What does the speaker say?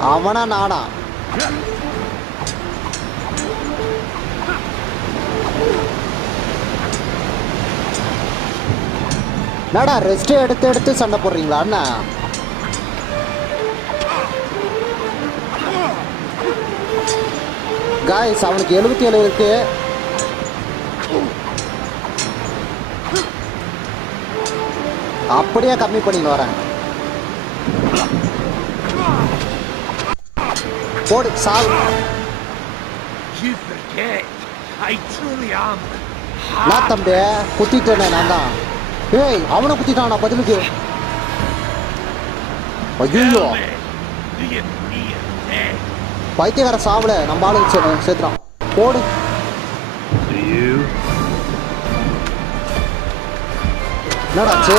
அவனா நானா என்னடா ரெஸ்ட் எடுத்து எடுத்து சண்டை போடுறீங்களா அண்ணா? காய்ஸ் அவனுக்கு எழுபத்தி ஏழு இருக்கு. அப்படியே கம்மி பண்ணின்னு வரேன். போடு சாவு You forget. I truly am. நான் தம்பி குத்திட்டேனே நான் தான் ஏய் அவனை குத்திட்டானா பதிலுக்கு ஐயோ? பைத்தியக்கார சாவல நம்ம ஆளுங்க சேர்த்துறான் போடு Do you? என்னடாச்சு